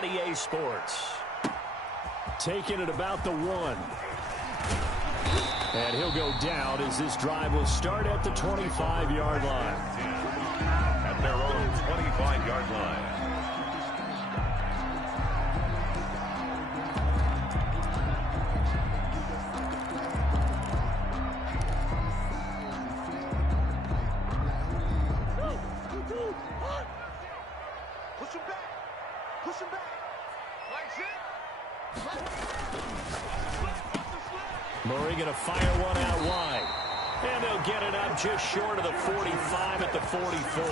on EA Sports. Taking it about the 1. And he'll go down as this drive will start at the 25-yard line. At their own 25-yard line. Murray going to fire one out wide. And they'll get it up just short of the 45 at the 44.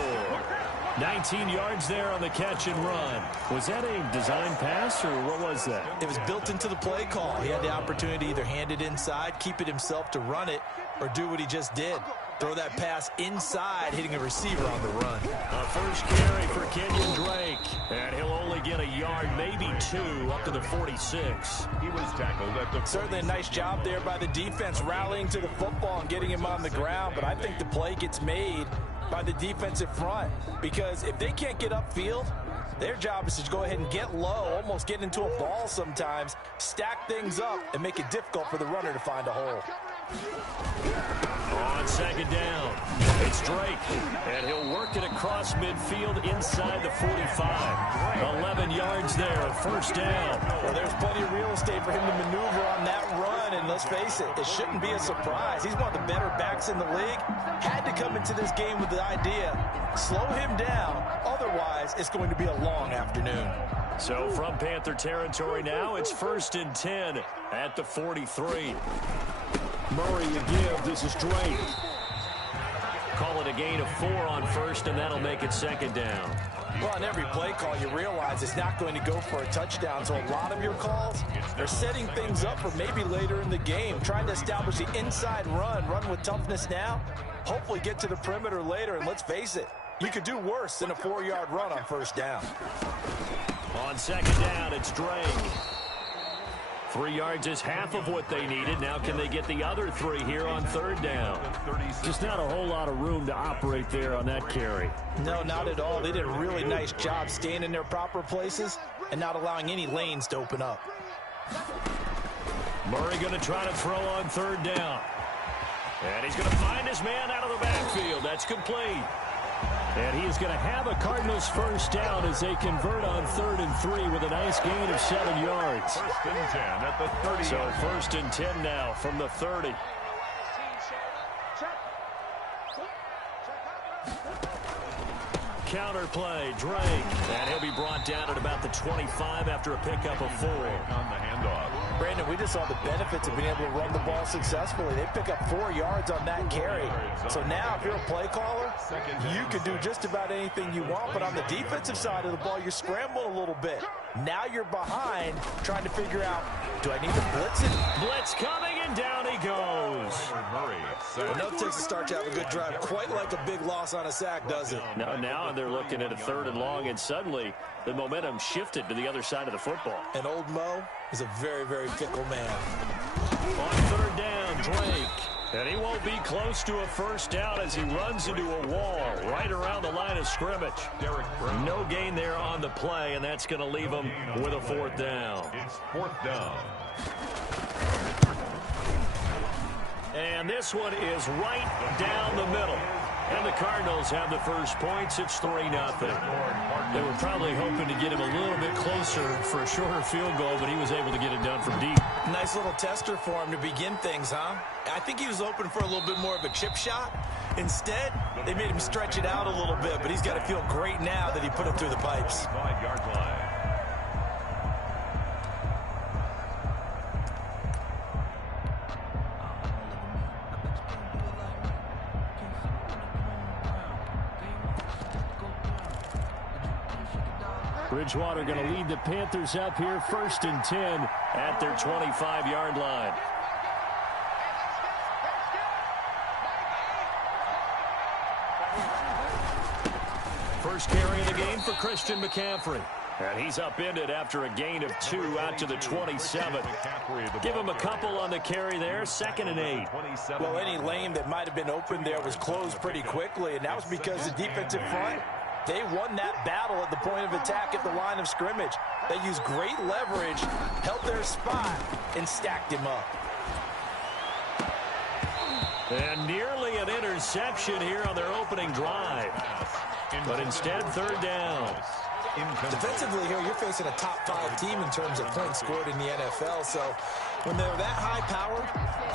19 yards there on the catch and run. Was that a design pass, or what was that? It was built into the play call. He had the opportunity to either hand it inside, keep it himself to run it, or do what he just did. Throw that pass inside, hitting a receiver on the run. A first carry for Kenyon Drake. And he'll only get a yard, maybe 2, up to the 46. He was tackled at the... Certainly a nice job there by the defense, rallying to the football and getting him on the ground. But I think the play gets made by the defensive front. Because if they can't get upfield, their job is to go ahead and get low, almost get into a ball sometimes, stack things up, and make it difficult for the runner to find a hole. On second down, it's Drake, and he'll work it across midfield inside the 45. 11 yards there, first down. Well, there's plenty of real estate for him to maneuver on that run, and let's face it, it shouldn't be a surprise. He's one of the better backs in the league. Had to come into this game with the idea, slow him down, otherwise it's going to be a long afternoon. So from Panther territory now, it's 1st and 10 at the 43. Murray again, this is Drake. Call it a gain of 4 on first, and that'll make it second down. Well, on every play call, you realize it's not going to go for a touchdown, so a lot of your calls are setting things up for maybe later in the game, trying to establish the inside run with toughness now, hopefully get to the perimeter later, and let's face it, you could do worse than a 4-yard run on first down. On second down, it's Drake. 3 yards is half of what they needed. Now can they get the other 3 here on third down? Just not a whole lot of room to operate there on that carry. No, not at all. They did a really nice job staying in their proper places and not allowing any lanes to open up. Murray going to try to throw on third down. And he's going to find his man out of the backfield. That's complete. And he is going to have a Cardinals first down as they convert on 3rd and 3 with a nice gain of 7 yards. 1st and 10 at the 30. So 1st and 10 now from the 30. Counter play, Drake. And he'll be brought down at about the 25 after a pickup of 4. On the handoff. Brandon, we just saw the benefits of being able to run the ball successfully. They pick up 4 yards on that carry. So now if you're a play caller, you can do just about anything you want. But on the defensive side of the ball, you're scrambling a little bit. Now you're behind trying to figure out, do I need to blitz it? Blitz coming, and down he goes. Enough takes to start to have a good drive. Quite like a big loss on a sack, does it? Now they're looking at a 3rd and long, and suddenly the momentum shifted to the other side of the football. And old Mo is a very, very fickle man. On 3rd down, Drake. And he won't be close to a first down as he runs into a wall right around the line of scrimmage. No gain there on the play, and that's going to leave him with a 4th down. It's 4th down. And this one is right down the middle. And the Cardinals have the first points. It's 3-0. They were probably hoping to get him a little bit closer for a shorter field goal, but he was able to get it done from deep. Nice little tester for him to begin things, huh? I think he was open for a little bit more of a chip shot. Instead, they made him stretch it out a little bit, but he's got to feel great now that he put it through the pipes. 5-yard line. Bridgewater going to lead the Panthers up here, 1st and 10 at their 25-yard line. First carry of the game for Christian McCaffrey. And he's upended after a gain of 2 out to the 27. Give him a couple on the carry there, 2nd and 8. Well, any lane that might have been open there was closed pretty quickly, and that was because the defensive front They won that battle at the point of attack at the line of scrimmage. They used great leverage, held their spot, and stacked him up. And nearly an interception here on their opening drive. But instead, third down. Defensively here, you're facing a top 5 team in terms of points scored in the NFL. So when they're that high power,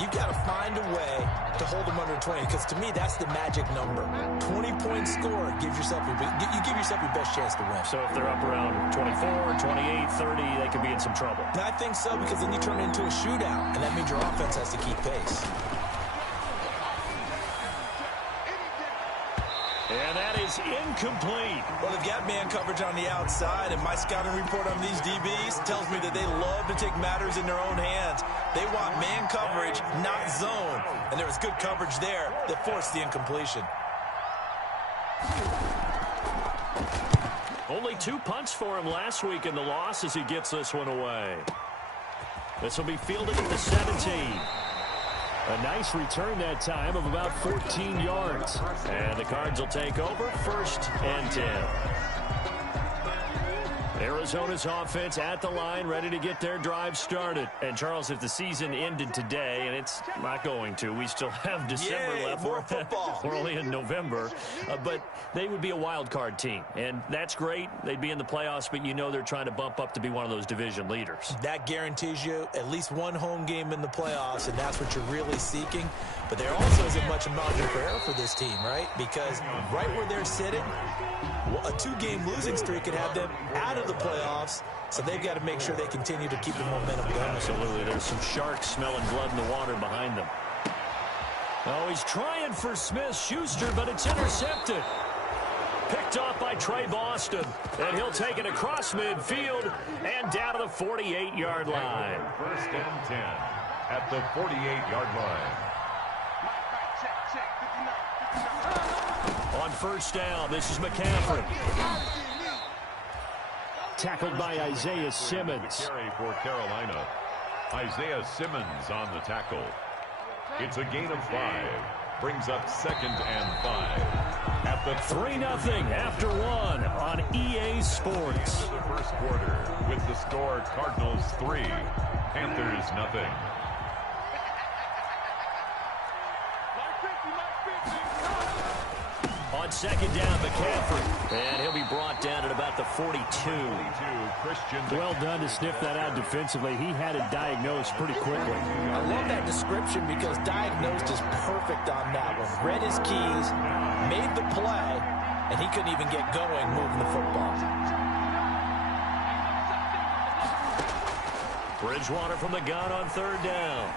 you've got to find a way to hold them under 20. Because to me, that's the magic number. 20 points scored gives yourself you give yourself your best chance to win. So if they're up around 24, 28, 30, they could be in some trouble. And I think so, because then you turn it into a shootout, and that means your offense has to keep pace. And that is incomplete. Well, they've got man coverage on the outside, and my scouting report on these DBs tells me that they love to take matters in their own hands. They want man coverage, not zone. And there was good coverage there that forced the incompletion. Only 2 punts for him last week in the loss as he gets this one away. This will be fielded at the 17. A nice return that time of about 14 yards. And the Cards will take over, 1st and 10. Arizona's offense at the line, ready to get their drive started. And, Charles, if the season ended today, and it's not going to, we still have December left. More football. We're only in November. But they would be a wild card team. And that's great. They'd be in the playoffs, but you know they're trying to bump up to be one of those division leaders. That guarantees you at least one home game in the playoffs, and that's what you're really seeking. But there also isn't much margin for error for this team, right? Because right where they're sitting, a 2-game losing streak could have them out of the playoffs, so they've got to make sure they continue to keep the momentum going. Absolutely. There's some sharks smelling blood in the water behind them. Oh, he's trying for Smith-Schuster, but it's intercepted. Picked off by Trey Boston, and he'll take it across midfield and down to the 48-yard line. 1st and 10 at the 48-yard line. On 1st down, this is McCaffrey. Tackled by Isaiah Simmons. Carry for Carolina. Isaiah Simmons on the tackle. It's a gain of 5. Brings up 2nd and 5. At the 3-0 after 1 on EA Sports. The 1st quarter with the score Cardinals 3, Panthers nothing. On 2nd down, McCaffrey. And he'll be brought down at about the 42. Well done to sniff that out defensively. He had it diagnosed pretty quickly. I love that description because diagnosed is perfect on that one. Read his keys, made the play, and he couldn't even get going moving the football. Bridgewater from the gun on 3rd down.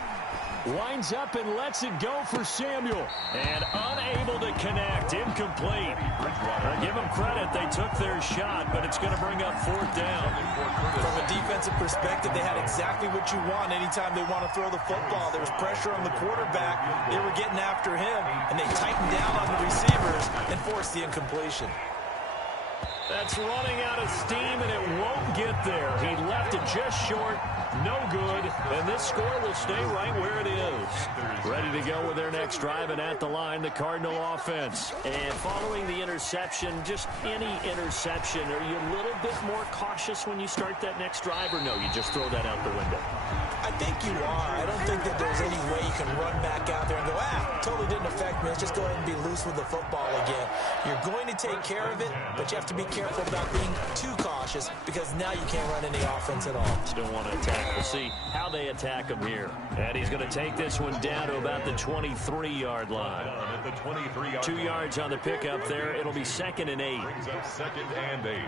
Winds up and lets it go for Samuel. And unable to connect. Incomplete. I give them credit. They took their shot, but it's going to bring up 4th down. From a defensive perspective, they had exactly what you want anytime they want to throw the football. There was pressure on the quarterback. They were getting after him, and they tightened down on the receivers and forced the incompletion. That's running out of steam, and it won't get there. He left it just short. No good. And this score will stay right where it is. Ready to go with their next drive, and at the line, the Cardinal offense. And following the interception, just any interception, are you a little bit more cautious when you start that next drive, or no, you just throw that out the window? I think you are. I don't think that there's any way you can run back out there and go, totally didn't affect me. Let's just go ahead and be loose with the football again. You're going to take care of it, but you have to be careful about being too cautious because now you can't run any offense at all. Still want to attack. We'll see how they attack him here. And he's going to take this one down to about the 23-yard line. 2 yards on the pickup there. It'll be 2nd and 8. Brings up 2nd and 8.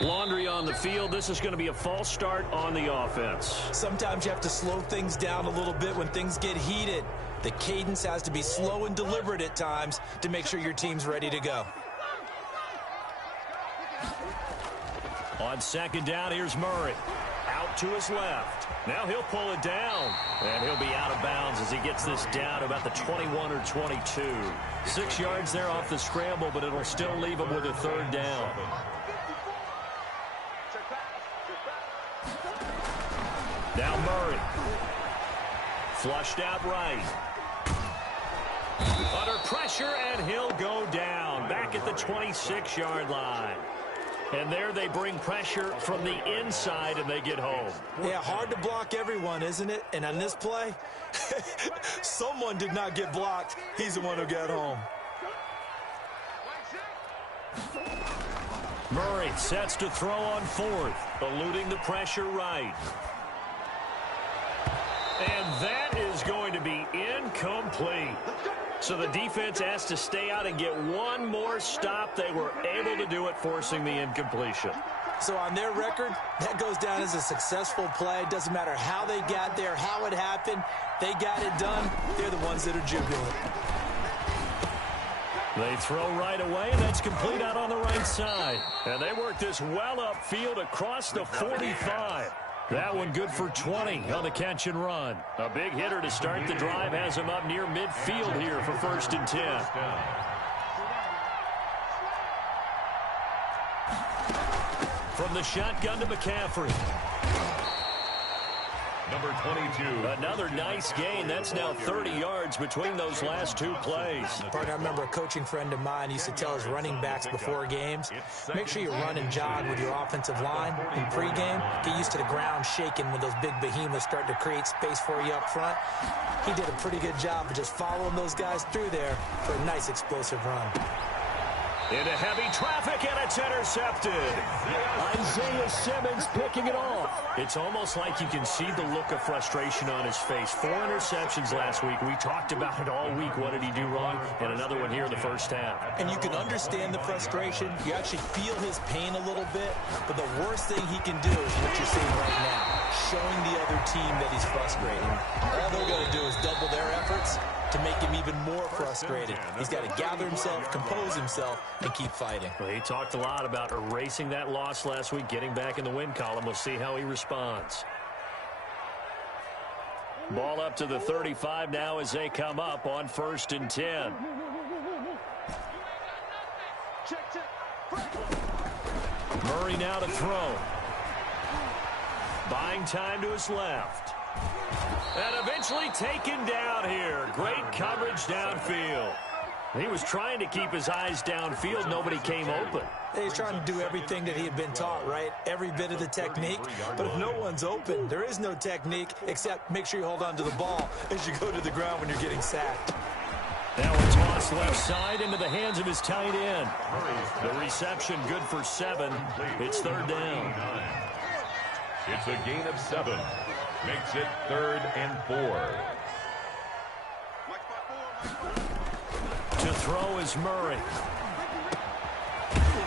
Laundry on the field. This is going to be a false start on the offense. Sometimes you have to slow things down a little bit when things get heated. The cadence has to be slow and deliberate at times to make sure your team's ready to go. On 2nd down, here's Murray. Out to his left. Now he'll pull it down. And he'll be out of bounds as he gets this down about the 21 or 22. 6 yards there off the scramble, but it'll still leave him with a 3rd down. Now Murray. Flushed out right. Under pressure, and he'll go down. Back at the the 26-yard line. And there they bring pressure from the inside, and they get home. Yeah, hard to block everyone, isn't it? And on this play, someone did not get blocked. He's the one who got home. Murray sets to throw on fourth, eluding the pressure right. And that is going to be incomplete. So the defense has to stay out and get one more stop. They were able to do it, forcing the incompletion. So on their record, that goes down as a successful play. It doesn't matter how they got there, how it happened. They got it done. They're the ones that are jubilant. They throw right away, and that's complete out on the right side. And they work this well upfield across the 45. That one good for 20 on the catch and run. A big hitter to start the drive has him up near midfield here for 1st and 10. From the shotgun to McCaffrey. Number 22. Another nice gain. That's now 30 yards between those last two plays. Partner, I remember a coaching friend of mine used to tell his running backs before games, make sure you run and jog with your offensive line in pregame. Get used to the ground shaking when those big behemoths start to create space for you up front. He did a pretty good job of just following those guys through there for a nice explosive run. Into heavy traffic, and it's intercepted. Isaiah Simmons picking it off. It's almost like you can see the look of frustration on his face. 4 interceptions last week. We talked about it all week. What did he do wrong? And another one here in the first half. And you can understand the frustration. You actually feel his pain a little bit. But the worst thing he can do is what you're seeing right now, showing the other team that he's frustrated. All they're going to do is double their efforts to make him even more frustrated. He's got to gather himself, compose himself, and keep fighting. Well, he talked a lot about erasing that loss last week, getting back in the win column. We'll see how he responds. Ball up to the 35 now as they come up on 1st and 10. Murray now to throw. Buying time to his left. And eventually taken down here. Great coverage downfield. He was trying to keep his eyes downfield. Nobody came open. He's trying to do everything that he had been taught, right? Every bit of the technique. But if no one's open, there is no technique except make sure you hold on to the ball as you go to the ground when you're getting sacked. Now a toss left side into the hands of his tight end. The reception good for 7. It's 3rd down. It's a gain of 7. Makes it 3rd and 4. To throw is Murray.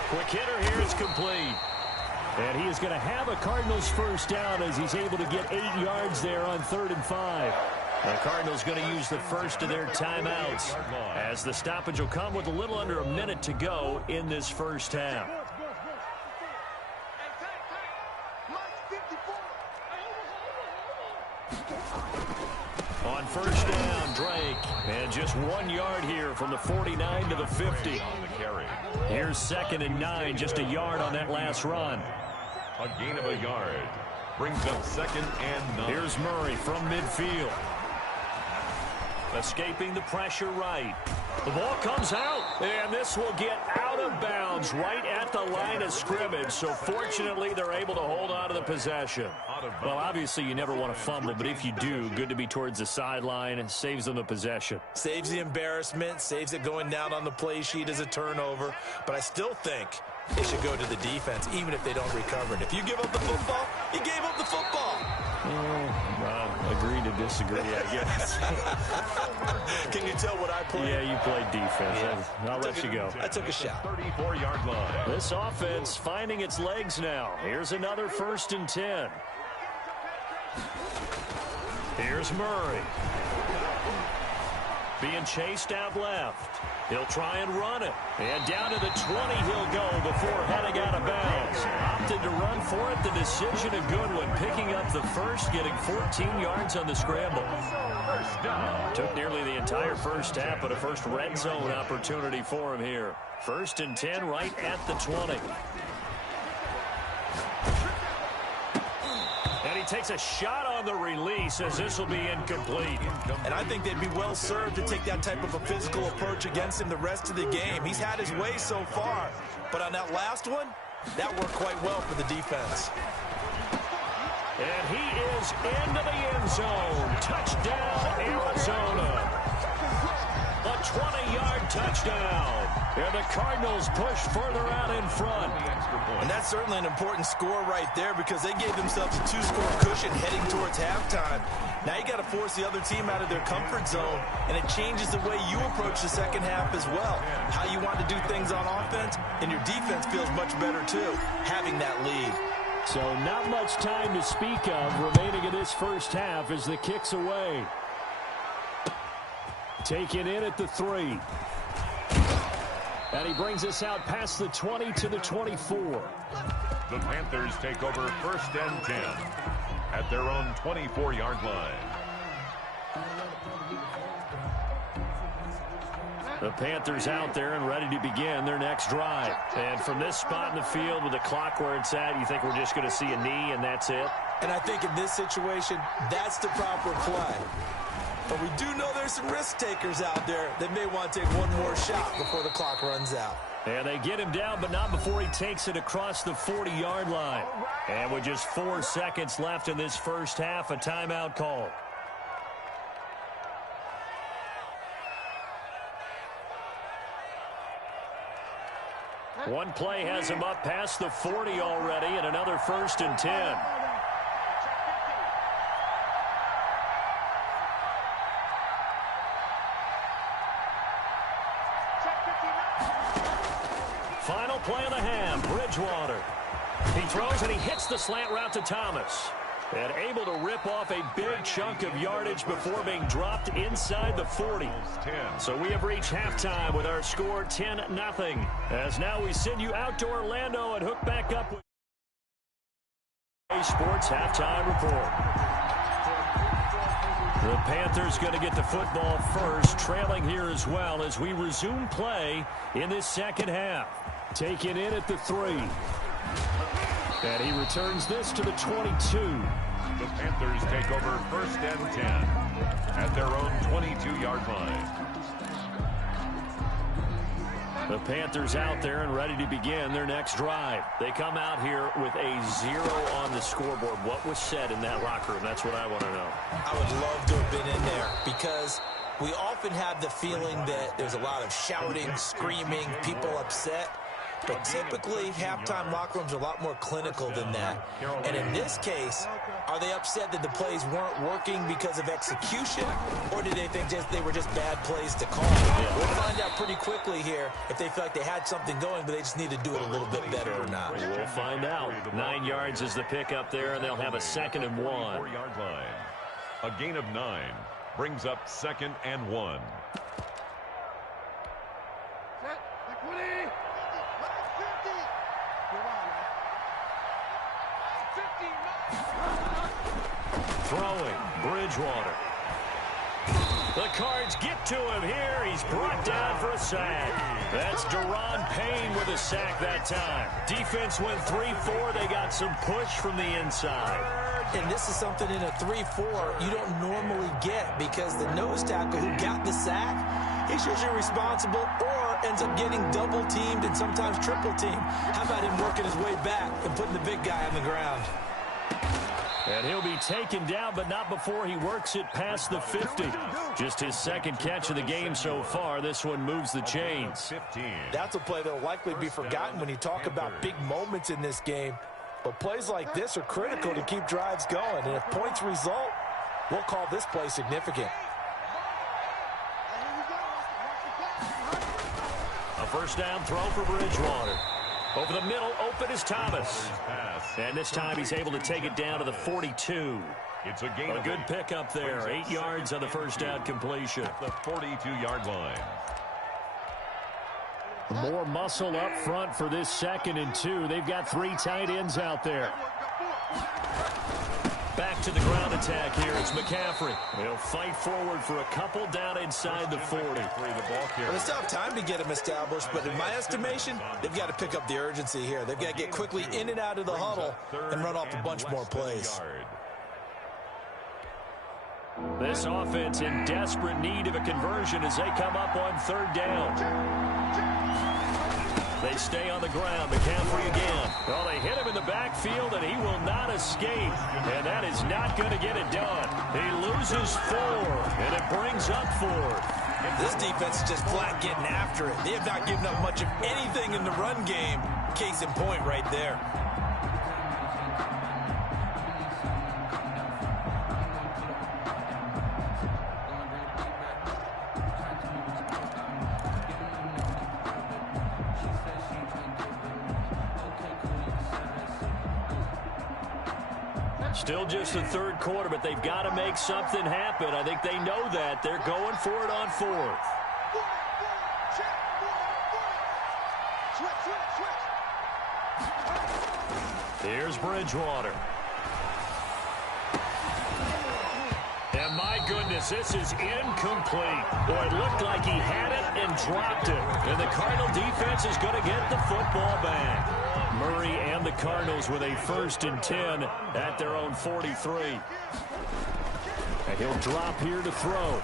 Quick hitter here is complete. And he is going to have a Cardinals first down as he's able to get 8 yards there on 3rd and 5. The Cardinals going to use the first of their timeouts as the stoppage will come with a little under a minute to go in this first half. On 1st down, Drake. And just 1 yard here from the 49 to the 50. Here's 2nd and 9, just a yard on that last run. A gain of a yard. Brings up 2nd and 9. Here's Murray from midfield. Escaping the pressure right. The ball comes out, and this will get out of bounds right at the line of scrimmage. So fortunately, they're able to hold on to the possession. Well, obviously, you never want to fumble, but if you do, good to be towards the sideline and saves them the possession. Saves the embarrassment, saves it going down on the play sheet as a turnover. But I still think they should go to the defense, even if they don't recover it. If you give up the football, you gave up the football. Agree to disagree, I guess. Can you tell what I played? Yeah, you played defense. Yeah. I'll let you go. I took a shot. 34-yard line. This offense finding its legs now. Here's another 1st and 10. Here's Murray. Being chased out left. He'll try and run it. And down to the 20 he'll go before heading out of bounds. Opted to run for it. The decision a good one. Picking up the first, getting 14 yards on the scramble. Took nearly the entire first half, but a first red zone opportunity for him here. 1st and 10 right at the 20. And he takes a shot on the release as this will be incomplete. And I think they'd be well served to take that type of a physical approach against him the rest of the game. He's had his way so far, but on that last one, that worked quite well for the defense. And he is into the end zone. Touchdown, Arizona. A 20-yard touchdown. And the Cardinals push further out in front. And that's certainly an important score right there because they gave themselves a 2-score cushion heading towards halftime. Now you got to force the other team out of their comfort zone, and it changes the way you approach the second half as well. How you want to do things on offense, and your defense feels much better too, having that lead. So not much time to speak of remaining in this first half as the kick's away. Taken in at the 3. And he brings us out past the 20 to the 24. The Panthers take over 1st and 10 at their own 24-yard line. The Panthers out there and ready to begin their next drive. And from this spot in the field with the clock where it's at, you think we're just going to see a knee and that's it? And I think in this situation, that's the proper play. But we do know there's some risk takers out there that may want to take one more shot before the clock runs out. And they get him down, but not before he takes it across the 40-yard line. And with just 4 seconds left in this first half, a timeout call. One play has him up past the 40 already, and another 1st and 10. Final play of the half, Bridgewater. He throws and he hits the slant route to Thomas. And able to rip off a big chunk of yardage before being dropped inside the 40. So we have reached halftime with our score 10-0. As now we send you out to Orlando and hook back up with Sports Halftime Report. The Panthers going to get the football first, trailing here as well as we resume play in this second half. Taken in at the 3. And he returns this to the 22. The Panthers take over 1st and 10 at their own 22-yard line. The Panthers out there and ready to begin their next drive. They come out here with a 0 on the scoreboard. What was said in that locker room? That's what I want to know. I would love to have been in there because we often have the feeling that there's a lot of shouting, screaming, people upset. But typically, halftime locker rooms are a lot more clinical than that. And in this case, are they upset that the plays weren't working because of execution, or did they think they were just bad plays to call? We'll find out pretty quickly here if they feel like they had something going, but they just need to do it a little bit better or not. We'll find out. 9 yards is the pickup there, and they'll have a 2nd and 1. 4-yard line. A gain of 9 brings up 2nd and 1. Throwing, Bridgewater. The Cards get to him here. He's brought down for a sack. That's Daron Payne with a sack that time. Defense went 3-4. They got some push from the inside. And this is something in a 3-4 you don't normally get because the nose tackle who got the sack, he's usually responsible or ends up getting double-teamed and sometimes triple-teamed. How about him working his way back and putting the big guy on the ground? And he'll be taken down, but not before he works it past the 50. Just his 2nd catch of the game so far. This one moves the chains. That's a play that will likely be forgotten when you talk about big moments in this game. But plays like this are critical to keep drives going. And if points result, we'll call this play significant. A 1st down throw for Bridgewater. Over the middle, open is Thomas. And this time he's able to take it down to the 42. It's a gain. A good pickup there. 8 yards on the 1st down completion. The 42-yard line. More muscle up front for this 2nd and 2. They've got 3 tight ends out there. Back to the ground attack here. It's McCaffrey. He'll fight forward for a couple down inside the 40. Well, they still have time to get him established, but in my estimation, they've got to pick up the urgency here. They've got to get quickly in and out of the huddle and run off a bunch more plays. This offense in desperate need of a conversion as they come up on third down. They stay on the ground. McCaffrey again. Well, they hit him in the backfield, and he will not escape. And that is not going to get it done. He loses 4, and it brings up 4. This defense is just flat getting after it. They have not given up much of anything in the run game. Case in point right there. Still just the third quarter, but they've got to make something happen. I think they know that. They're going for it on 4th. Here's Bridgewater. And my goodness, this is incomplete. Boy, it looked like he had it and dropped it. And the Cardinal defense is going to get the football back. Murray and the Cardinals with a 1st and 10 at their own 43. And he'll drop here to throw.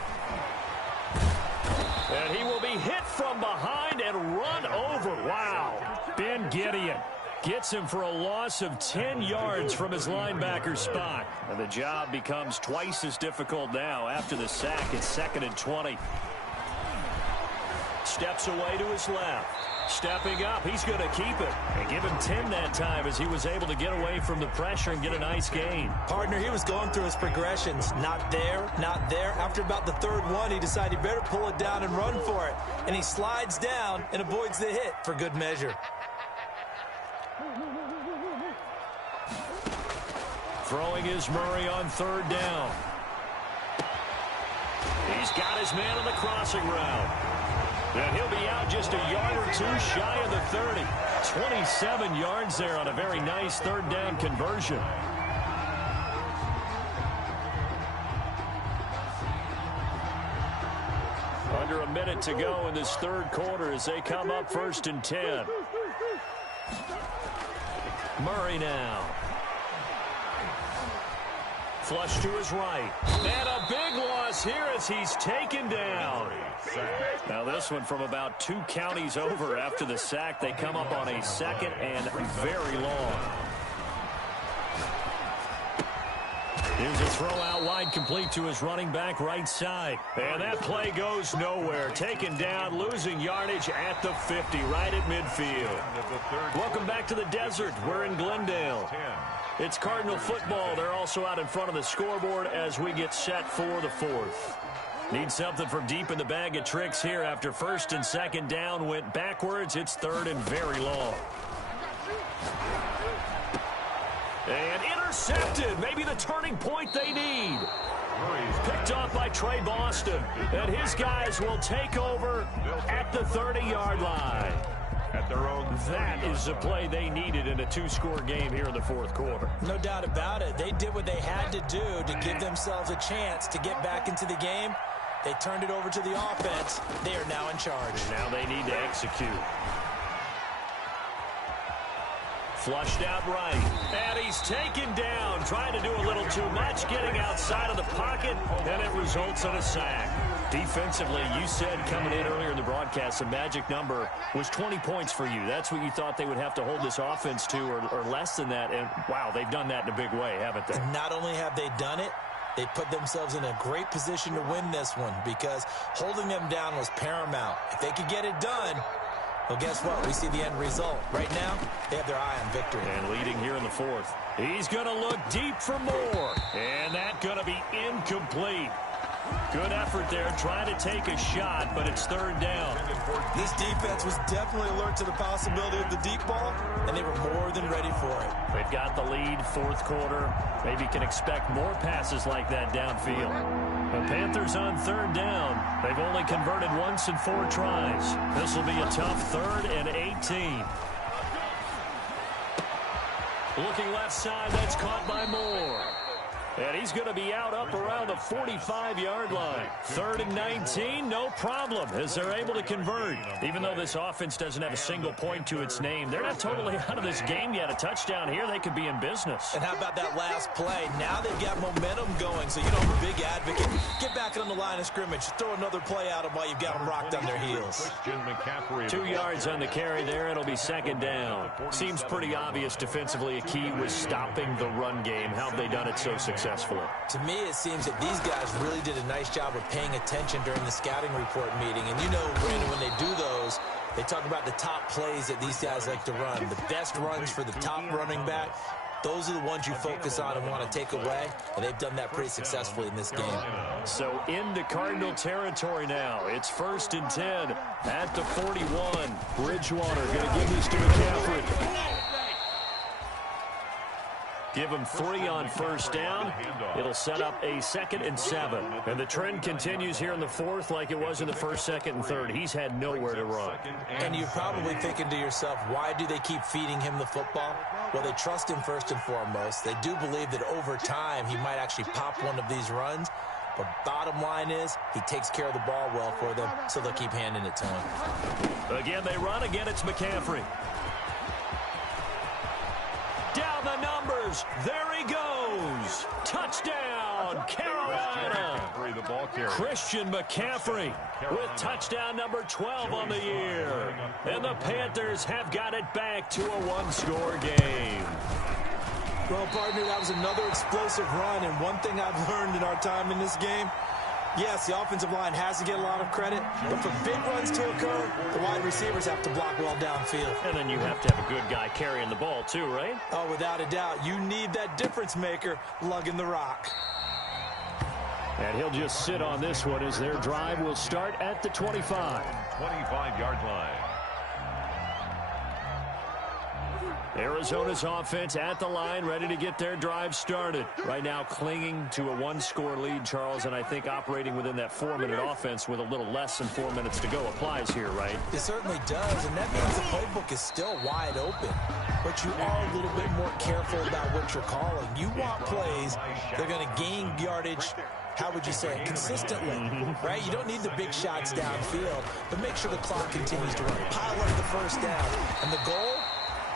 And he will be hit from behind and run over. Wow. Ben Gideon gets him for a loss of 10 yards from his linebacker spot. And the job becomes twice as difficult now after the sack. It's 2nd and 20. Steps away to his left. Stepping up, he's going to keep it. And give him 10 that time as he was able to get away from the pressure and get a nice gain. Partner, he was going through his progressions. Not there, not there. After about the 3rd one, he decided he better pull it down and run for it. And he slides down and avoids the hit for good measure. Throwing is Murray on 3rd down. He's got his man on the crossing route. And he'll be out just a yard or 2 shy of the 30. 27 yards there on a very nice 3rd down conversion. Under a minute to go in this 3rd quarter as they come up 1st and 10. Murray now. Flush to his right. And a big loss here as he's taken down. Now this one from about 2 counties over after the sack. They come up on a 2nd and very long. Here's a throw out wide, complete to his running back right side. And that play goes nowhere. Taken down, losing yardage at the 50, right at midfield. Welcome back to the desert. We're in Glendale. It's Cardinal football. They're also out in front of the scoreboard as we get set for the 4th. Need something from deep in the bag of tricks here after 1st and 2nd down went backwards. It's 3rd and very long. And intercepted. Maybe the turning point they need. Picked off by Trey Boston. And his guys will take over at the 30-yard line. That is the play they needed in a 2-score game here in the 4th quarter. No doubt about it. They did what they had to do to give themselves a chance to get back into the game. They turned it over to the offense. They are now in charge. And now they need to execute. Flushed out right. And he's taken down, trying to do a little too much, getting outside of the pocket, and it results in a sack. Defensively, you said coming in earlier in the broadcast, the magic number was 20 points for you. That's what you thought they would have to hold this offense to, or less than that. And, wow, they've done that in a big way, haven't they? And not only have they done it, they put themselves in a great position to win this one because holding them down was paramount. If they could get it done, well, guess what? We see the end result. Right now, they have their eye on victory. And leading here in the 4th. He's going to look deep for more. And that's going to be incomplete. Good effort there, trying to take a shot, but it's 3rd down. This defense was definitely alert to the possibility of the deep ball, and they were more than ready for it. They've got the lead, 4th quarter. Maybe can expect more passes like that downfield. The Panthers on 3rd down. They've only converted once in 4 tries. This will be a tough 3rd and 18. Looking left side, that's caught by Moore. And he's going to be out up around the 45-yard line. 3rd and 19, no problem, as they're able to convert. Even though this offense doesn't have a single point to its name, they're not totally out of this game yet. A touchdown here, they could be in business. And how about that last play? Now they've got momentum going, so I'm a big advocate. Get back on the line of scrimmage. Throw another play at them while you've got them rocked on their heels. 2 yards on the carry there. It'll be 2nd down. Seems pretty obvious defensively a key was stopping the run game. How have they done it so successfully? To me, it seems that these guys really did a nice job of paying attention during the scouting report meeting. And Brandon, when they do those, they talk about the top plays that these guys like to run. The best runs for the top running back. Those are the ones you focus on and want to take away, and they've done that pretty successfully in this game. So into Cardinal territory now. It's 1st and 10 at the 41. Bridgewater going to give this to McCaffrey. Give him 3 on 1st down. It'll set up a 2nd and 7. And the trend continues here in the 4th like it was in the 1st, 2nd, and 3rd. He's had nowhere to run. And you're probably thinking to yourself, why do they keep feeding him the football? Well, they trust him first and foremost. They do believe that over time he might actually pop one of these runs. But bottom line is, he takes care of the ball well for them, so they'll keep handing it to him. Again, they run. Again, it's McCaffrey. Down the numbers. There he goes. Touchdown, Carolina. Christian McCaffrey with touchdown number 12 on the year. And the Panthers have got it back to a 1-score game. Well, partner, that was another explosive run. And one thing I've learned in our time in this game, yes, the offensive line has to get a lot of credit, but for big runs to occur, the wide receivers have to block well downfield. And then you have to have a good guy carrying the ball too, right? Oh, without a doubt. You need that difference maker lugging the rock. And he'll just sit on this one as their drive will start at the 25. 25-yard line. Arizona's offense at the line, ready to get their drive started. Right now clinging to a 1-score lead, Charles, and I think operating within that 4-minute offense with a little less than 4 minutes to go applies here, right? It certainly does, and that means the playbook is still wide open. But you are a little bit more careful about what you're calling. You want plays that are going to gain yardage, how would you say it, consistently, right? You don't need the big shots downfield, but make sure the clock continues to run. Pile up the 1st down, and the goal,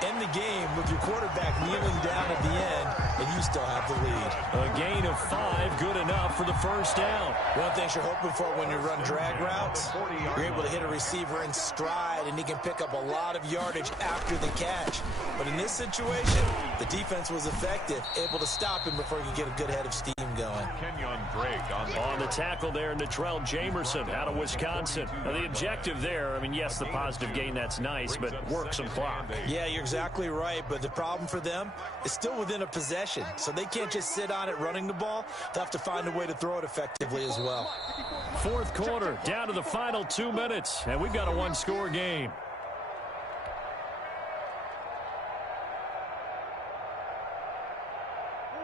end the game with your quarterback kneeling down at the end, and you still have the lead. A gain of 5, good enough for the 1st down. One thing you're hoping for when you run drag routes, you're able to hit a receiver in stride, and he can pick up a lot of yardage after the catch. But in this situation, the defense was effective, able to stop him before he could get a good head of steam going. Kenyon Drake on the tackle there, Natrell Jamerson out of Wisconsin. Now, the objective there, I mean, yes, the positive gain, that's nice, but work some clock. Yeah, you're exactly right, but the problem for them is still within a possession, so they can't just sit on it running the ball. They'll have to find a way to throw it effectively as well. 4th quarter, down to the final 2 minutes, and we've got a 1-score game.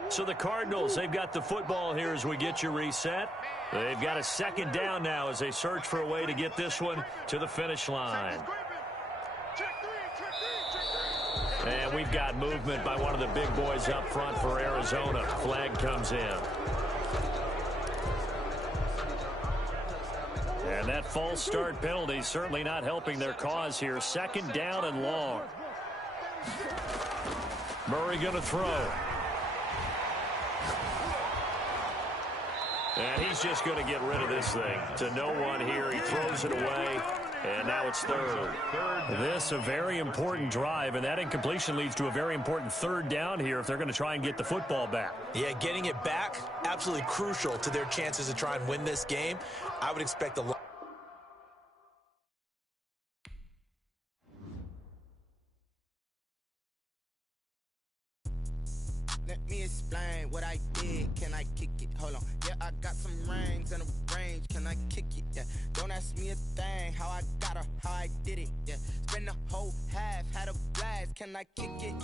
So the Cardinals, they've got the football here as we get you reset. They've got a 2nd down now as they search for a way to get this one to the finish line. And we've got movement by one of the big boys up front for Arizona. Flag comes in. And that false start penalty certainly not helping their cause here. 2nd down and long. Murray going to throw. And he's just going to get rid of this thing to no one here. He throws it away, and now it's 3rd. This a very important drive, and that incompletion leads to a very important 3rd down here if they're going to try and get the football back. Yeah, getting it back, absolutely crucial to their chances to try and win this game. I would expect a lot. Let me explain what I did. Can I kick it? Hold on. Yeah, I got some rings and a range. Can I kick it? Yeah. Don't ask me a thing. How I got her, how I did it. Yeah. Spend the whole half, had a blast. Can I kick it?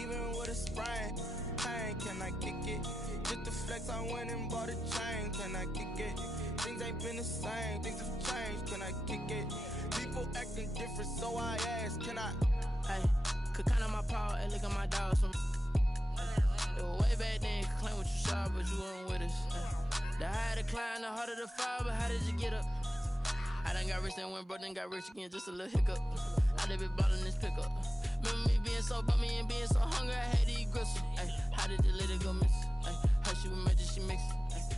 Even with a sprain, pain. Can I kick it? Just to flex, I went and bought a chain. Can I kick it? Things ain't been the same. Things have changed. Can I kick it? People acting different, so I ask. Can I? Hey, could count on my power and look at my dogs from. Way back then, claim what you saw, but you to climb, the harder to fall, but how did you get up? I done got rich and went broke, then got rich again, just a little hiccup. I done been ballin' this pickup. Remember me being so bummy and being so hungry, I had to eat gristle. Ay, how did the lady go miss? Ay, her she was magic, she mixed.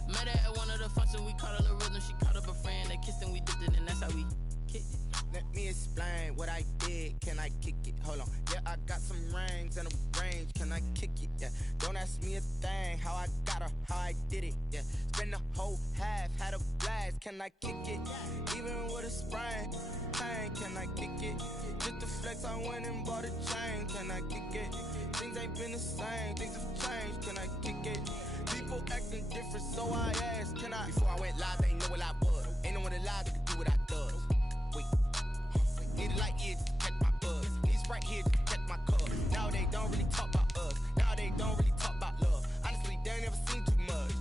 Met her at one of the functions, we caught a little rhythm. She caught up a friend, they kissed and we dipped it, and that's how we kicked it. Let me explain what I did. Can I kick it? Hold on. Yeah, I got some rings and a range. Can I kick it? Yeah. Don't ask me a thing. How I got her, how I did it. Yeah. Spend the whole half, had a blast. Can I kick it? Even with a sprain. Pain, can I kick it? Just the flex, I went and bought a chain. Can I kick it? Things ain't been the same. Things have changed. Can I kick it? People acting different, so I asked, can I? Before I went live, they ain't know what I was. Ain't no one alive that could do what I does. Wait. Need a light here to catch my buzz. Need Sprite here to catch my cup. Now they don't really talk about us. Now they don't really talk about love. Honestly, they ain't never seen too much.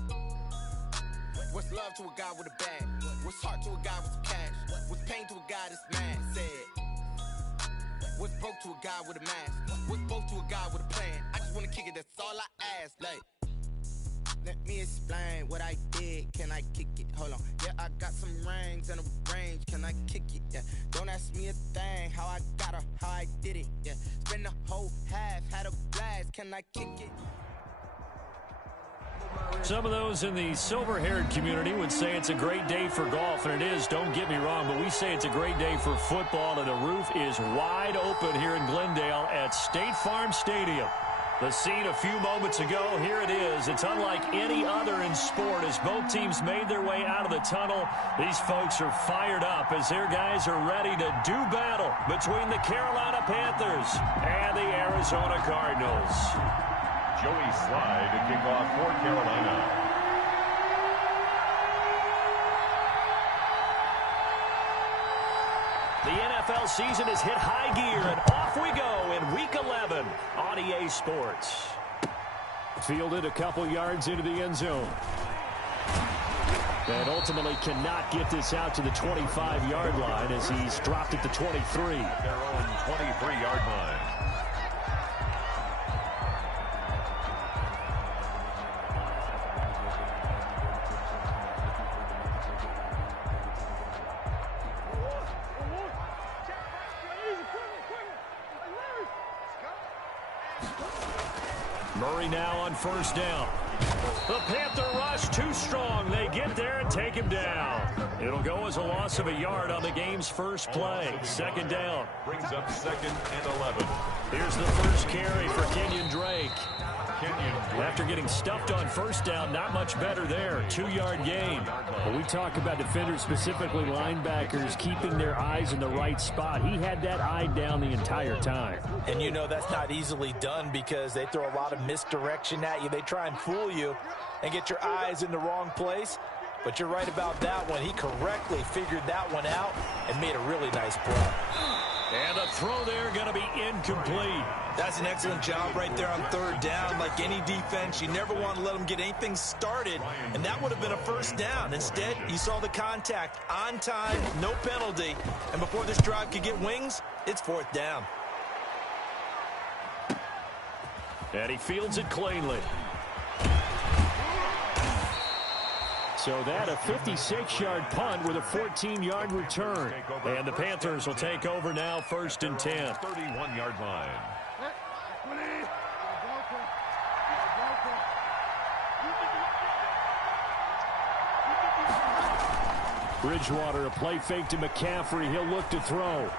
What's love to a guy with a bag? What's heart to a guy with some cash? What's pain to a guy that's mad? Said. What's broke to a guy with a mask? What's broke to a guy with a plan? I just wanna kick it, that's all I ask. Like, let me explain what I did. Can I kick it? Hold on. Yeah, I got some rings and a range. Can I kick it? Yeah. Don't ask me a thing. How I got her, how I did it. Yeah. Spend the whole half, had a blast. Can I kick it? Some of those in the silver-haired community would say it's a great day for golf, and it is, don't get me wrong, but we say it's a great day for football, and the roof is wide open here in Glendale at State Farm Stadium. The scene a few moments ago, here it is. It's unlike any other in sport as both teams made their way out of the tunnel. These folks are fired up as their guys are ready to do battle between the Carolina Panthers and the Arizona Cardinals. Joey Slye to kick off for Carolina. The NFL season has hit high gear, and off we go in Week 11 on EA Sports. Fielded a couple yards into the end zone. And ultimately cannot get this out to the 25-yard line as he's dropped at the 23. Their own 23-yard line. Murray now on first down. The Panther rush too strong. They get there and take him down. It'll go as a loss of a yard on the game's first play. Second down. Brings up 2nd and 11. Here's the first carry for Kenyon Drake. After getting stuffed on first down, not much better there. 2-yard gain. When we talk about defenders, specifically linebackers, keeping their eyes in the right spot, he had that eye down the entire time. And you know that's not easily done because they throw a lot of misdirection at you. They try and fool you and get your eyes in the wrong place. But you're right about that one. He correctly figured that one out and made a really nice play. And a throw there going to be incomplete. That's an excellent job right there on third down. Like any defense, you never want to let them get anything started, and that would have been a first down. Instead, you saw the contact on time, no penalty, and before this drive could get wings, it's fourth down. And he fields it cleanly. So that a 56-yard punt with a 14-yard return. And the Panthers will take over now, 1st and 10. 31-yard line. Bridgewater, a play fake to McCaffrey. He'll look to throw.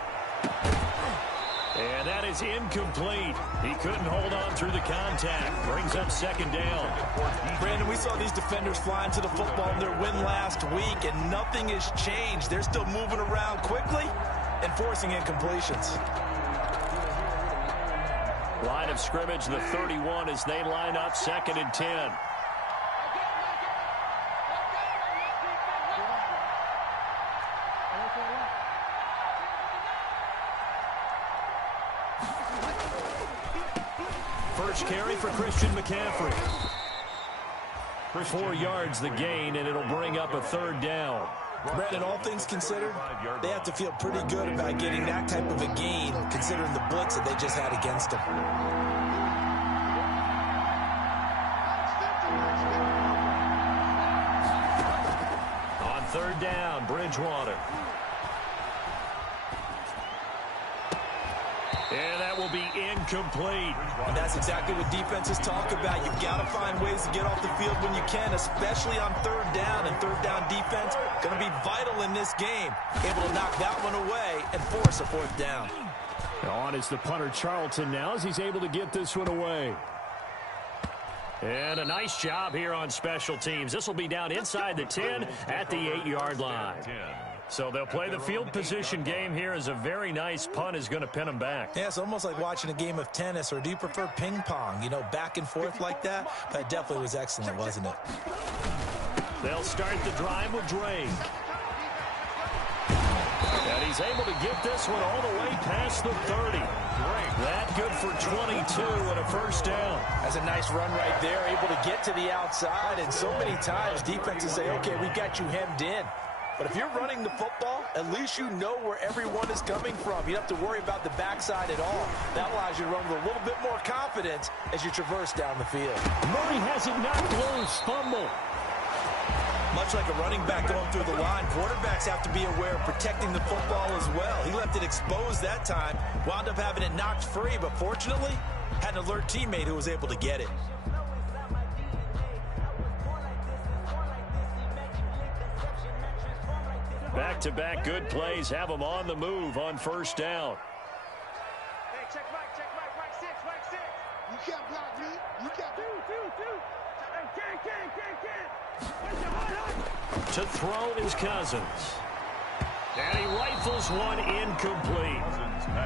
And that is incomplete. He couldn't hold on through the contact. Brings up 2nd down. Brandon, we saw these defenders flying to the football in their win last week, and nothing has changed. They're still moving around quickly and forcing incompletions. Line of scrimmage, the 31, as they line up 2nd and 10. First carry for Christian McCaffrey. 4 yards the gain, and it'll bring up a 3rd down. Brandon, all things considered, they have to feel pretty good about getting that type of a gain, considering the blitz that they just had against them. third down, Bridgewater. And that will be incomplete. And that's exactly what defenses talk about. You've got to find ways to get off the field when you can, especially on third down. And third down defense going to be vital in this game. Able to knock that one away and force a fourth down. On is the punter Charlton now as he's able to get this one away. And a nice job here on special teams. This will be down inside the 10 at the 8-yard line. So they'll play the field position game here as a very nice punt is going to pin them back. Yeah, it's almost like watching a game of tennis, or do you prefer ping pong? You know, back and forth like that? But it definitely was excellent, wasn't it? They'll start the drive with Drake. And he's able to get this one all the way past the 30. That good for 22 and a first down. That's a nice run right there, able to get to the outside. And so many times defenses say, okay, we've got you hemmed in. But if you're running the football, at least you know where everyone is coming from. You don't have to worry about the backside at all. That allows you to run with a little bit more confidence as you traverse down the field. Murray has it knocked loose, fumble. Much like a running back going through the line, quarterbacks have to be aware of protecting the football as well. He left it exposed that time, wound up having it knocked free, but fortunately, had an alert teammate who was able to get it. Back-to-back good plays have them on the move on first down. Hey, check Mike 6. You can't block me. You can't. Two. Hey, To throw is Cousins. And he rifles one incomplete.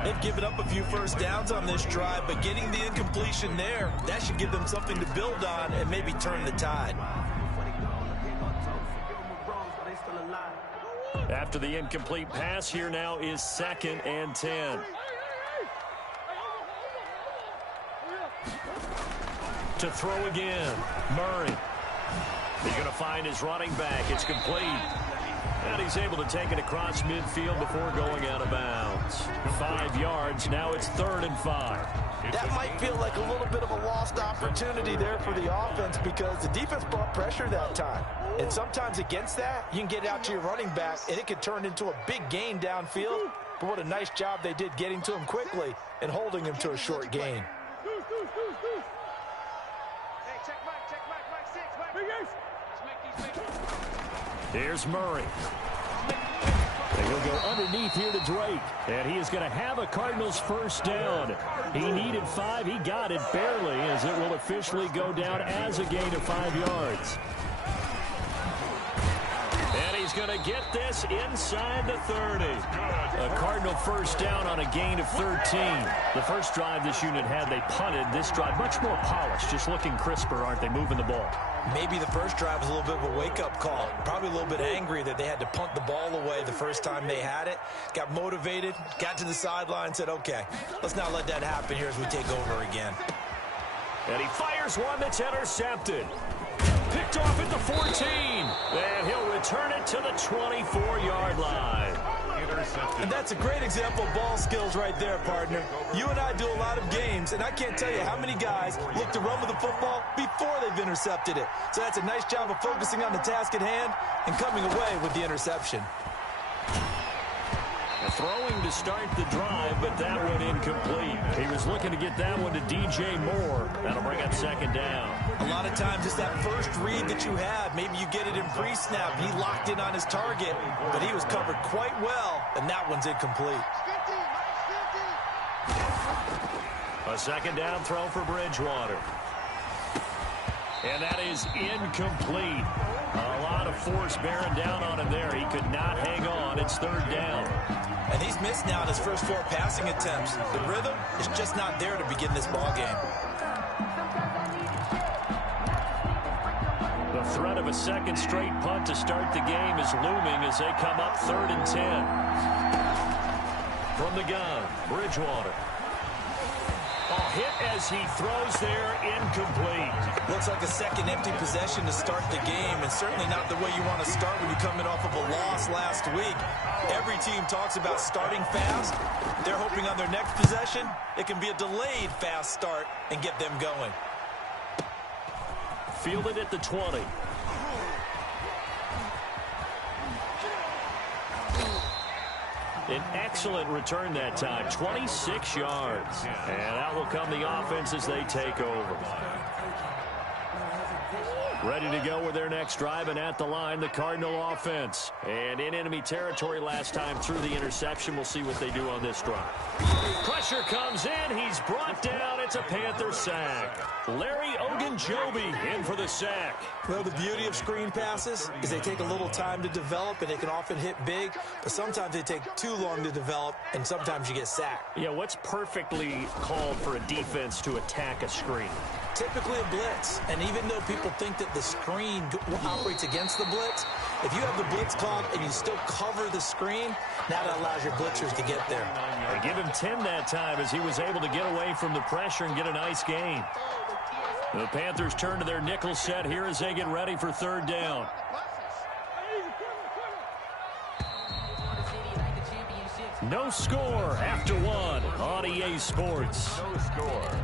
They've given up a few first downs on this drive, but getting the incompletion there, that should give them something to build on and maybe turn the tide. After the incomplete pass, here now is 2nd and 10. To throw again, Murray. He's going to find his running back. It's complete. And he's able to take it across midfield before going out of bounds. 5 yards. Now it's 3rd and 5. That might feel like a little bit of a lost opportunity there for the offense because the defense brought pressure that time. And sometimes against that, you can get out to your running back, and it could turn into a big gain downfield. But what a nice job they did getting to him quickly and holding him to a short gain. Here's Murray. And he'll go underneath here to Drake. And he is going to have a Cardinals first down. He needed 5. He got it barely as it will officially go down as a gain of 5 yards. And he's going to get this inside the 30. A Cardinal first down on a gain of 13. The first drive this unit had, they punted. This drive, much more polished, just looking crisper, aren't they, moving the ball? Maybe the first drive was a little bit of a wake-up call. Probably a little bit angry that they had to punt the ball away the first time they had it. Got motivated, got to the sideline, said, okay, let's not let that happen here as we take over again. And he fires one that's intercepted. Picked off at the 14. And he'll return it to the 24-yard line. And that's a great example of ball skills right there, partner. You and I do a lot of games, and I can't tell you how many guys look to run with the football before they've intercepted it. So that's a nice job of focusing on the task at hand and coming away with the interception. Throwing to start the drive, but that one incomplete. He was looking to get that one to DJ Moore. That'll bring up 2nd down. A lot of times it's that first read that you have. Maybe you get it in pre-snap. He locked in on his target, but he was covered quite well, and that one's incomplete. A 2nd down throw for Bridgewater. And that is incomplete. A lot of force bearing down on him there. He could not hang on. It's 3rd down. And he's missed now in his first 4 passing attempts. The rhythm is just not there to begin this ball game. The threat of a second straight punt to start the game is looming as they come up 3rd and 10. From the gun, Bridgewater. Hit as he throws there, incomplete. Looks like a second empty possession to start the game, and certainly not the way you want to start when you're coming off of a loss last week. Every team talks about starting fast. They're hoping on their next possession, it can be a delayed fast start and get them going. Fielded at the 20. An excellent return that time, 26 yards. And out will come the offense as they take over. Ready to go with their next drive, and at the line, the Cardinal offense. And in enemy territory last time through the interception. We'll see what they do on this drive. Pressure comes in. He's brought down. It's a Panther sack. Larry Ogunjobi in for the sack. Well, the beauty of screen passes is they take a little time to develop, and they can often hit big, but sometimes they take too long to develop, and sometimes you get sacked. Yeah, what's perfectly called for a defense to attack a screen? Typically a blitz, and even though people think that the screen operates against the blitz, if you have the blitz called and you still cover the screen, now that allows your blitzers to get there. They give him 10 that time as he was able to get away from the pressure and get a nice gain. The Panthers turn to their nickel set here as they get ready for third down. No score after one on EA Sports. No score.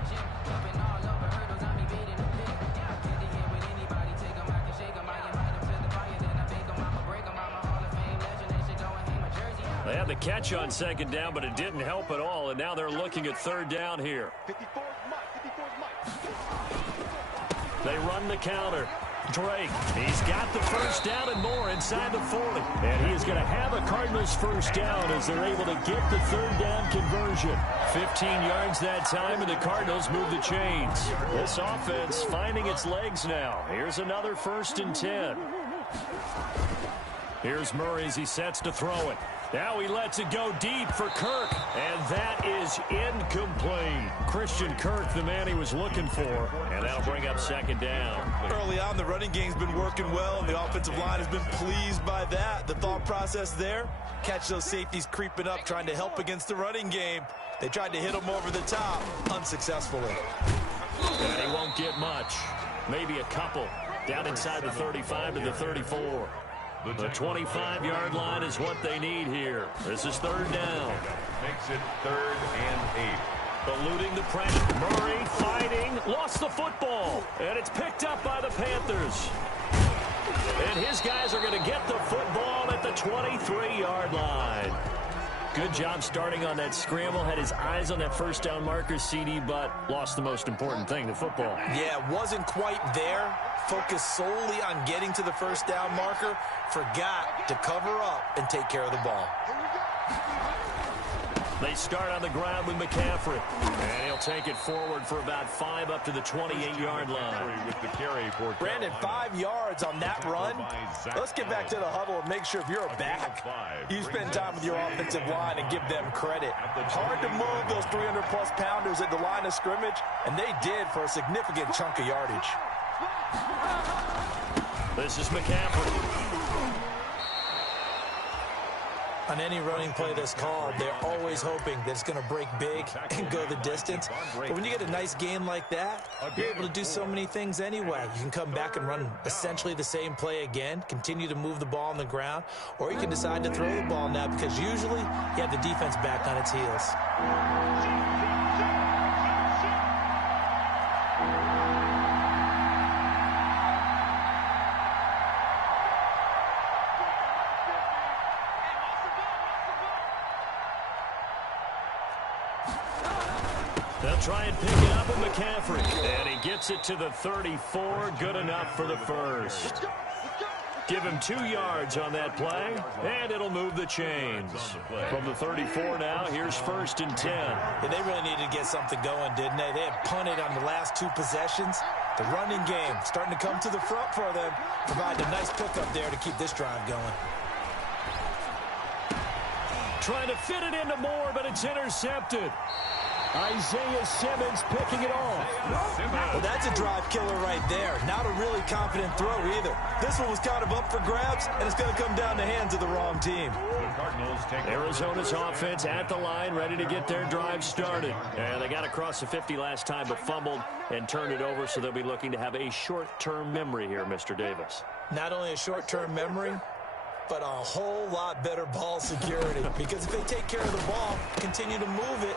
They had the catch on second down, but it didn't help at all, and now they're looking at third down here. They run the counter. Drake, he's got the first down and more inside the 40. And he is going to have a Cardinals first down as they're able to get the third down conversion. 15 yards that time, and the Cardinals move the chains. This offense finding its legs now. Here's another 1st and 10. Here's Murray as he sets to throw it. Now he lets it go deep for Kirk, and that is incomplete. Christian Kirk, the man he was looking for, and that'll bring up second down. Early on, the running game's been working well, and the offensive line has been pleased by that. The thought process there, catch those safeties creeping up, trying to help against the running game. They tried to hit him over the top, unsuccessfully. And he won't get much, maybe a couple, down inside the 35 to the 34. The 25-yard line is what they need here. This is third down. Makes it 3rd and 8. Eluding the pressure. Murray fighting. Lost the football. And it's picked up by the Panthers. And his guys are going to get the football at the 23-yard line. Good job starting on that scramble. Had his eyes on that first down marker, CD, but lost the most important thing, the football. Yeah, wasn't quite there. Focused solely on getting to the first down marker. Forgot to cover up and take care of the ball. They start on the ground with McCaffrey. And he'll take it forward for about 5 up to the 28-yard line. With the carry for Brandon, 5 yards on that run. Let's get back to the huddle and make sure if you're a back, you spend time with your offensive line and give them credit. Hard to move those 300-plus pounders at the line of scrimmage, and they did for a significant chunk of yardage. This is McCaffrey. On any running play that's called, they're always hoping that it's going to break big and go the distance. But when you get a nice gain like that, you're able to do so many things anyway. You can come back and run essentially the same play again, continue to move the ball on the ground, or you can decide to throw the ball now because usually you have the defense back on its heels. They'll try and pick it up with McCaffrey. And he gets it to the 34. Good enough for the first. Give him 2 yards on that play, and it'll move the chains. From the 34 now, here's 1st and 10. Yeah, they really needed to get something going, didn't they? They had punted on the last 2 possessions. The running game starting to come to the front for them. Provide a nice pickup there to keep this drive going. Trying to fit it into Moore, but it's intercepted. Isaiah Simmons picking it off. Well, that's a drive killer right there. Not a really confident throw either. This one was kind of up for grabs, and it's going to come down the hands of the wrong team. Arizona's offense at the line, ready to get their drive started. And they got across the 50 last time, but fumbled and turned it over, so they'll be looking to have a short-term memory here, Mr. Davis. Not only a short-term memory, but a whole lot better ball security. Because if they take care of the ball, continue to move it,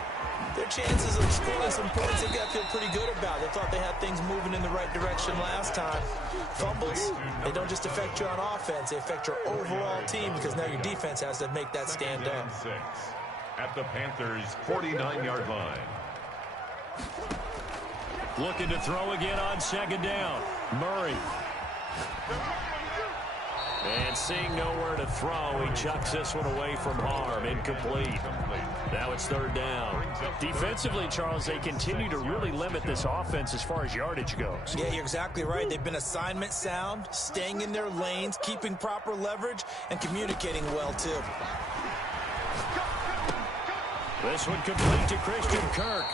their chances of scoring some points, they've got to feel pretty good about. They thought they had things moving in the right direction last time. Fumbles, they don't just affect you on offense, they affect your overall team because now your defense has to make that stand up. 6 at the Panthers' 49-yard line. Looking to throw again on second down. Murray. And seeing nowhere to throw, he chucks this one away from harm. Incomplete. Now it's third down. Defensively, Charles, they continue to really limit this offense as far as yardage goes. Yeah, you're exactly right. They've been assignment sound, staying in their lanes, keeping proper leverage, and communicating well, too. This one complete to Christian Kirk.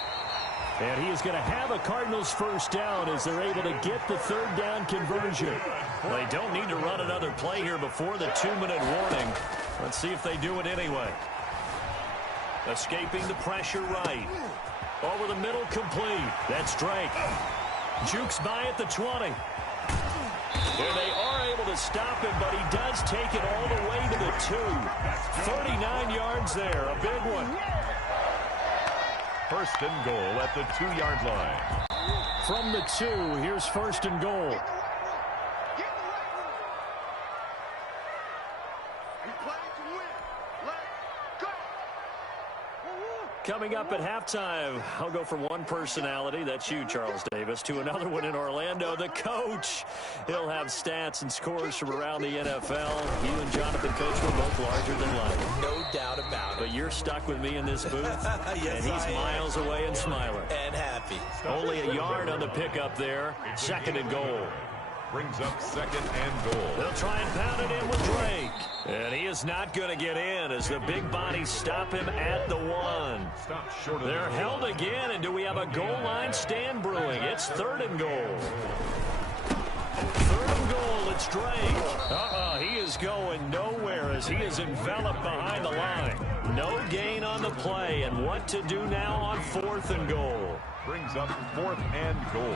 And he is going to have a Cardinals first down as they're able to get the third down conversion. Well, they don't need to run another play here before the 2-minute warning. Let's see if they do it anyway. Escaping the pressure right. Over the middle, complete. That's Drake. Jukes by at the 20. And they are able to stop him, but he does take it all the way to the 2. 39 yards there, a big one. First and goal at the 2-yard line. From the 2, here's first and goal. Coming up at halftime, I'll go from one personality, that's you, Charles Davis, to another one in Orlando, the coach. He'll have stats and scores from around the NFL. You and Jonathan Coach were both larger than life. No doubt about it. But you're stuck with me in this booth, yes, and he's miles away and smiling. And happy. Only a yard on the pickup there. Second and goal. Brings up second and goal. They'll try and pound it in with Drake. And he is not going to get in as the big bodies stop him at the 1. They're held again, and do we have a goal line stand brewing? It's third and goal. Third and goal, it's Drake. He is going nowhere as he is enveloped behind the line. No gain on the play, and what to do now on fourth and goal. Brings up fourth and goal.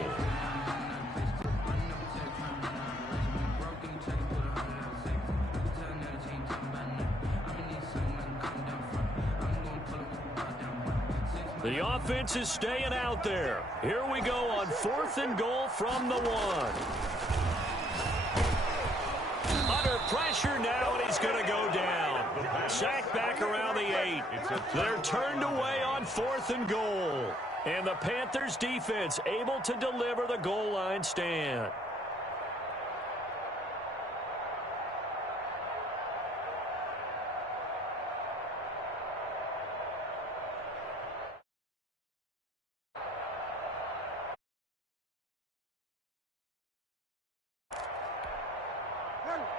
The offense is staying out there. Here we go on fourth and goal from the 1. Under pressure now, and he's going to go down. Sacked back around the 8. They're turned away on fourth and goal. And the Panthers defense able to deliver the goal line stand.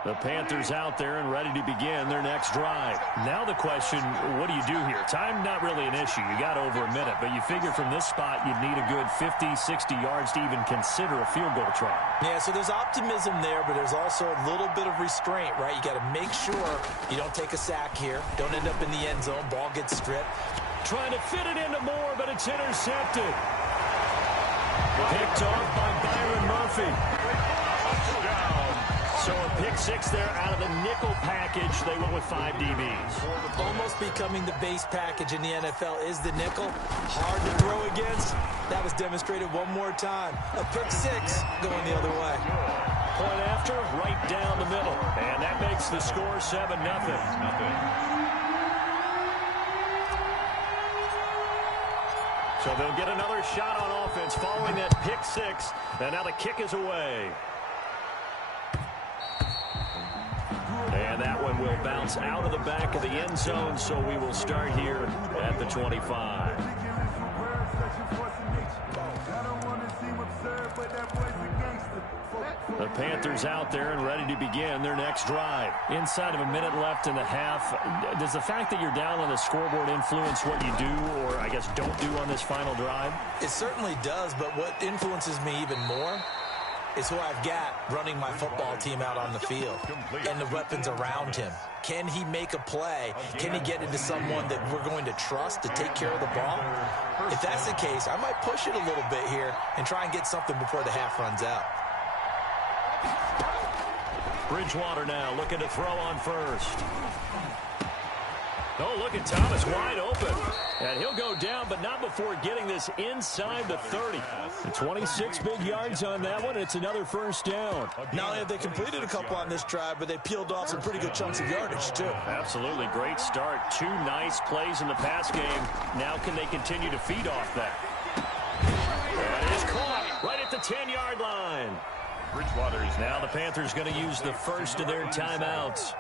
The Panthers out there and ready to begin their next drive. Now the question, what do you do here? Time not really an issue. You got over a minute, but you figure from this spot you'd need a good 50, 60 yards to even consider a field goal try. Yeah, so there's optimism there, but there's also a little bit of restraint, right? You got to make sure you don't take a sack here. Don't end up in the end zone. Ball gets stripped. Trying to fit it into Moore, but it's intercepted. Picked off by Byron Murphy. So a pick 6 there out of the nickel package. They went with 5 DBs. Almost becoming the base package in the NFL is the nickel. Hard to throw against. That was demonstrated one more time. A pick 6 going the other way. Point after, right down the middle. And that makes the score 7-0. So they'll get another shot on offense following that pick 6. And now the kick is away. And that one will bounce out of the back of the end zone, so we will start here at the 25. The Panthers out there and ready to begin their next drive. Inside of a minute left in the half, does the fact that you're down on the scoreboard influence what you do or, I guess, don't do on this final drive? It certainly does, but what influences me even more is who I've got running my football team out on the field and the weapons around him. Can he make a play? Can he get into someone that we're going to trust to take care of the ball? If that's the case, I might push it a little bit here and try and get something before the half runs out. Bridgewater now looking to throw on first. Oh, look at Thomas wide open. And he'll go down, but not before getting this inside the 30. 26 big yards on that one. It's another first down. Not only have they completed a couple on this drive, but they peeled off some pretty good chunks of yardage, too. Absolutely. Great start. 2 nice plays in the pass game. Now can they continue to feed off that? That is caught right at the 10-yard line. Bridgewater's now the Panthers going to use the first of their timeouts,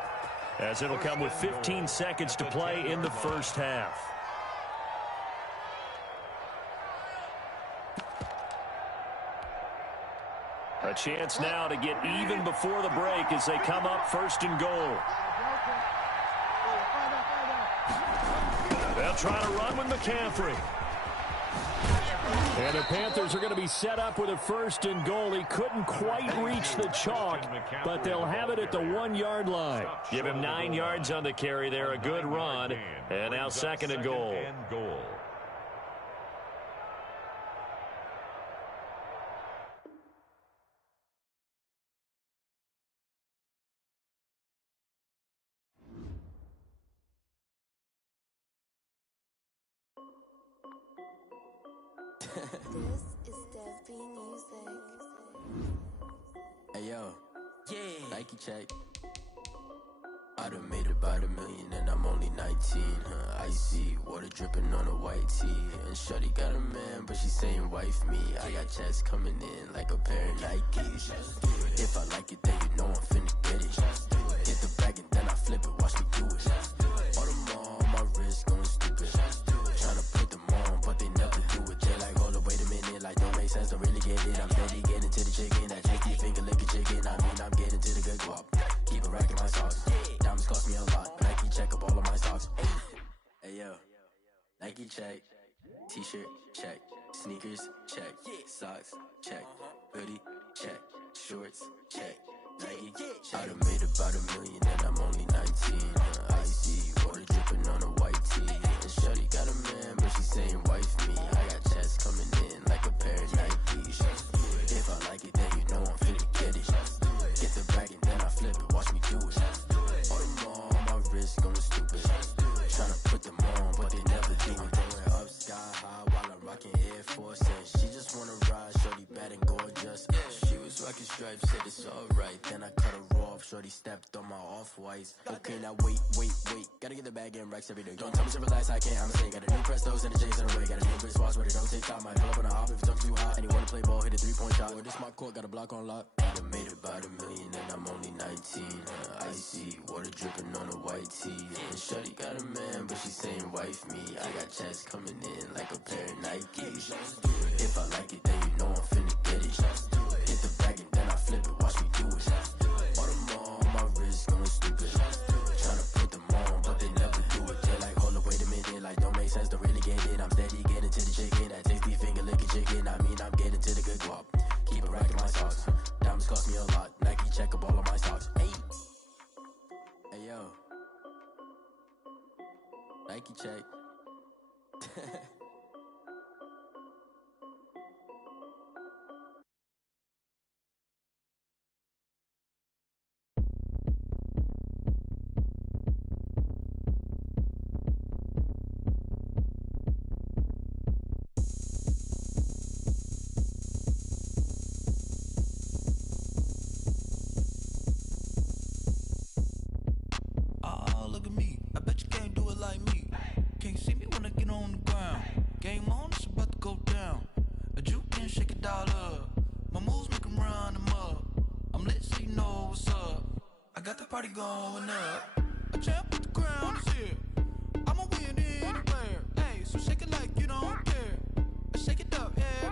as it'll come with 15 seconds to play in the first half. A chance now to get even before the break as they come up first and goal. They'll try to run with McCaffrey. And the Panthers are going to be set up with a first and goal. He couldn't quite reach the chalk, but they'll have it at the 1-yard line. Give him 9 yards on the carry there. A good run. And now second and goal. This is Dev B Music. Hey yo, yeah, Nike check. I done made about $1 million and I'm only 19. Icy water dripping on a white tee. And shorty got a man, but she saying wife me. I got checks coming in like a pair of Nikes. If I like it, then you know I'm finna get it. Hit the bag and then I flip it, watch me do it. All them on my wrist going stupid. Tryna put them on, but they never do it. They like, hold up, wait a minute, like don't make sense, don't really get it. I'm steady getting to the chicken, that tasty finger licking chicken. I mean, I'm getting to the good guap. Keep it racking my socks. Diamonds cost me a lot. Nike check up all of my stocks. Hey yo, Nike check. T-shirt check. Sneakers check. Socks check. Hoodie check. Shorts check. Nike check. I done made about $1 million and I'm only 19. Icy water dripping on a white tee. And shorty got a man, but she saying wife me. I got checks coming in like a pair of Nikes. If I like it, then you know I'm finna get it. Get the bag and then I flip it, watch me do it. All them on my wrist going stupid. Tryna put them on, but they never do it. Going up sky high while I'm rocking Air Force. And she just wanna ride, shorty bad and gorgeous. She was rocking stripes, said it's alright. Then I cut her off, shorty stepped on my off-whites. Okay, now wait. Gotta get the bag and racks every day. Don't tell me to relax, I can't, I'm saying. Got a new Prestos and a J's in the way. Got a new wristwatch, but it don't take time. Might pull up on a hop if it's up too hot. And you wanna play ball, hit a 3-point shot. Well, this my court, got a block on lock. I done made about $1 million and I'm only 19. Icy water dripping on a white tee. And shorty got a man, but she saying wife me. I got checks coming in like a pair of Nikes. If I like it, then you know I'm finna get it. Hit the bag and then I flip it, watch me do it. All them on my wrist going stupid. Tryna put them on, but they never do it. They like, hold up, wait a minute, like don't make sense, don't really get it. I'm steady getting to the chicken, that tasty finger licking chicken. I mean, I'm getting to the good guap. Keep it racking my socks. Diamonds cost me a lot. Nike check up all of my stocks. Hey yo, Nike check. Look at me, I bet you can't do it like me. Can't see me when I get on the ground. Game on, it's about to go down. A juke can shake it all up. My moves make 'em run them up. I'm lit so you know what's up. I got the party going up. A champ with the crown is here. I'ma win anywhere. Hey, so shake it like you don't care. Shake it up, yeah.